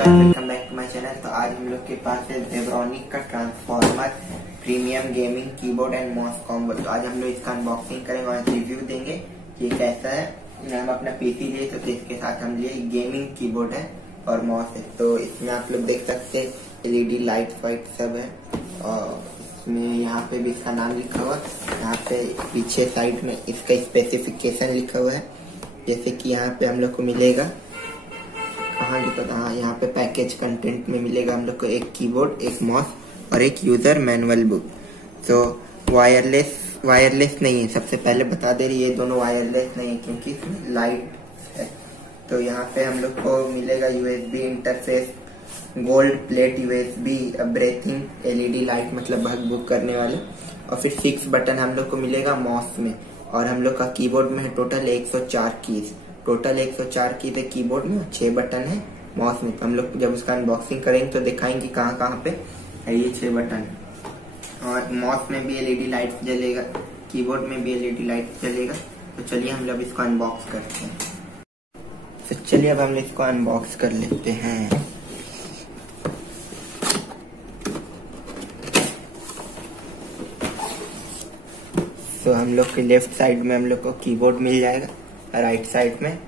Welcome back to my channel. तो आज हम लोग के पास है जेब्रॉनिक का transformer premium gaming keyboard and mouse combo. तो आज हम लोग इसका अनबॉक्सिंग करेंगे और रिव्यू देंगे कि ये कैसा है। हम अपना पीसी लिए तो इसके साथ हम लिए गेमिंग कीबोर्ड है और माउस है। तो इसमें आप लोग देख सकते हैं एलईडी लाइट वाइट सब है और इसमें यहाँ पे भी इसका नाम लिखा हुआ है। यहाँ पे पीछे साइड में इसका स्पेसिफिकेशन लिखा हुआ है, जैसे कि यहाँ पे हम लोग को मिलेगा हाँ, यहाँ पे पैकेज कंटेंट में मिलेगा हम लोग को एक कीबोर्ड, एक माउस और एक यूजर मैनुअल बुक। तो वायरलेस नहीं है, सबसे पहले बता दे रही है, ये दोनों वायरलेस नहीं है क्योंकि इसमें लाइट है। तो यहाँ पे हम लोग को मिलेगा USB interface, gold plate USB, breathing LED light मतलब भग बुक करने वाले, और फिर 6 बटन हम लोग को मिलेगा माउस में। और हम लोग का कीबोर्ड में है टोटल 104 कीज, टोटल 104 कीज है कीबोर्ड में, 6 बटन है माउस में। तो हम लोग जब उसका अनबॉक्सिंग करेंगे तो दिखाएंगे कहाँ कहाँ पे है ये 6 बटन। और माउस में भी एलईडी लाइट जलेगा, कीबोर्ड में भी एलईडी लाइट जलेगा। तो चलिए हम लोग इसको अनबॉक्स करते हैं। तो चलिए अब हम इसको अनबॉक्स कर लेते हैं। तो हम लोग के लेफ्ट साइड में हम लोग को कीबोर्ड मिल जाएगा, राइट साइड में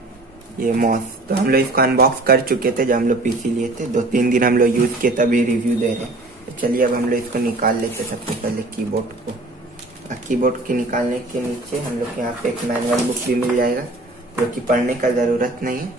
ये माउस। तो हम लोग इसको अनबॉक्स कर चुके थे जब हम लोग पीसी लिए थे, 2-3 दिन हम लोग यूज किए तभी रिव्यू दे रहे हैं। तो चलिए अब हम लोग इसको निकाल लेते हैं सबसे पहले कीबोर्ड को। कीबोर्ड के निकालने के नीचे हम लोग के यहाँ पे एक मैनुअल बुक भी मिल जाएगा, जो कि पढ़ने का जरूरत नहीं है,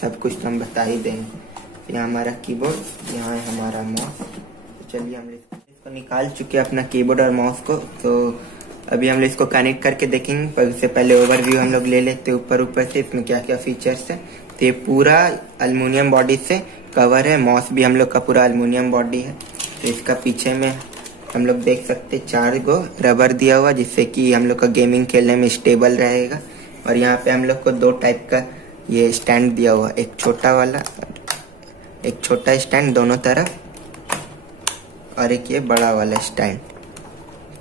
सब कुछ तो हम बता ही देंगे। यहाँ हमारा कीबोर्ड, यहाँ है हमारा माउस। तो चलिए हम इसको निकाल चुके अपना कीबोर्ड और माउस को। तो अभी हम लोग इसको कनेक्ट करके देखेंगे, पर उससे पहले ओवरव्यू हम लोग ले लेते हैं ऊपर से इसमें क्या क्या फीचर्स है। तो ये पूरा अल्युमिनियम बॉडी से कवर है, माउस भी हम लोग का पूरा अल्युमिनियम बॉडी है। तो इसका पीछे में हम लोग देख सकते 4 गो रबर दिया हुआ, जिससे कि हम लोग का गेमिंग खेलने में स्टेबल रहेगा। और यहाँ पे हम लोग को 2 टाइप का ये स्टैंड दिया हुआ, एक छोटा वाला, एक छोटा स्टैंड दोनों तरफ, और एक ये बड़ा वाला स्टैंड।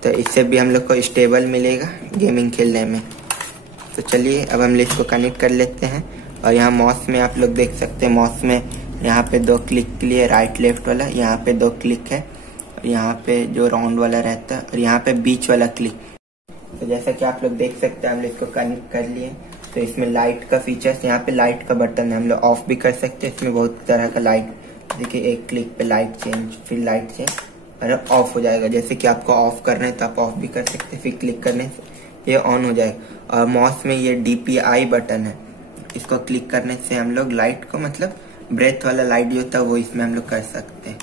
तो इससे भी हम लोग को स्टेबल मिलेगा गेमिंग खेलने में। तो चलिए अब हम इसको कनेक्ट कर लेते हैं। और यहाँ माउस में आप लोग देख सकते हैं, माउस में यहाँ पे 2 क्लिक के लिए राइट लेफ्ट वाला, यहाँ पे 2 क्लिक है, और यहाँ पे जो राउंड वाला रहता है, और यहाँ पे बीच वाला क्लिक। तो जैसा कि आप लोग देख सकते हैं हम लोग इसको कनेक्ट कर लिए। तो इसमें लाइट का फीचर्स, यहाँ पे लाइट का बटन है, हम लोग ऑफ भी कर सकते हैं। इसमें बहुत तरह का लाइट, देखिए एक क्लिक पे लाइट चेंज, फिर लाइट चेंज और ऑफ हो जाएगा। जैसे कि आपको ऑफ करना है तो आप ऑफ भी कर सकते हैं, फिर क्लिक करने से ये ऑन हो जाएगा। और माउस में ये DPI बटन है, इसको क्लिक करने से हम लोग लाइट को मतलब ब्रेथ वाला लाइट जो होता है वो इसमें हम लोग कर सकते हैं।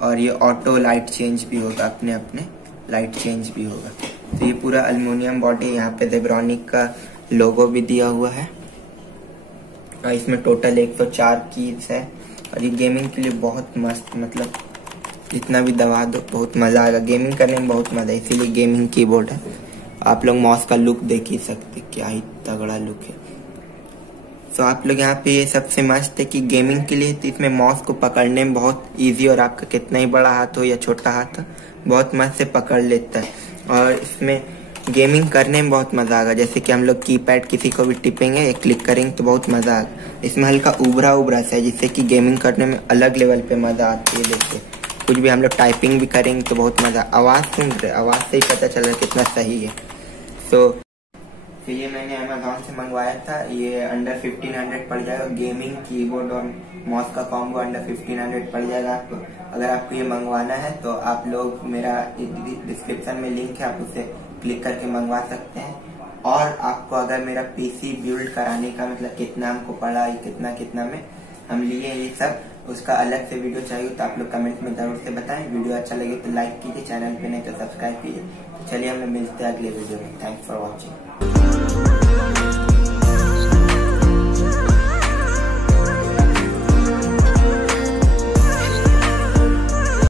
और ये ऑटो लाइट चेंज भी होगा, अपने अपने लाइट चेंज भी होगा। तो ये पूरा अल्युमिनियम बॉडी, यहाँ पे जेब्रॉनिक का लोगो भी दिया हुआ है। और इसमें टोटल 104 कीज है। और ये गेमिंग के लिए बहुत मस्त, मतलब जितना भी दबा दो बहुत मजा आएगा, गेमिंग करने में बहुत मजा है, इसीलिए गेमिंग कीबोर्ड है। आप लोग माउस का लुक देख ही सकते, क्या ही तगड़ा लुक है। तो आप लोग यहाँ पे ये सबसे मस्त है कि गेमिंग के लिए तो इसमें माउस को पकड़ने में बहुत इजी, और आपका कितना ही बड़ा हाथ हो या छोटा हाथ हो बहुत मस्त से पकड़ लेता है। और इसमें गेमिंग करने में बहुत मजा आएगा, जैसे कि हम लोग कीपैड किसी को भी टिपेंगे या क्लिक करेंगे तो बहुत मजा आएगा। इसमें हल्का उभरा सा है, जिससे कि गेमिंग करने में अलग लेवल पे मजा आती है। देखिए कुछ भी हम लोग टाइपिंग भी करेंगे तो बहुत मजा, आवाज सुन रहे, आवाज से ही पता चल रहा है कितना सही है। तो ये मैंने अमेज़न से मंगवाया था, ये अंडर 1500 पड़ जाएगा। गेमिंग कीबोर्ड और माउस का कॉम्बो अंडर 1500 पड़ जाएगा आपको। अगर आपको ये मंगवाना है तो आप लोग, मेरा डिस्क्रिप्शन में लिंक है, आप उसे क्लिक करके मंगवा सकते हैं। और आपको अगर मेरा पीसी बिल्ड कराने का मतलब कितना हमको पड़ा, कितना में हम लिए ये सब, उसका अलग से वीडियो चाहिए तो आप लोग कमेंट में जरूर से बताएं। वीडियो अच्छा लगे तो लाइक कीजिए, चैनल पे नहीं तो सब्सक्राइब कीजिए। तो चलिए हम लोग मिलते हैं अगले वीडियो में। Thanks for watching.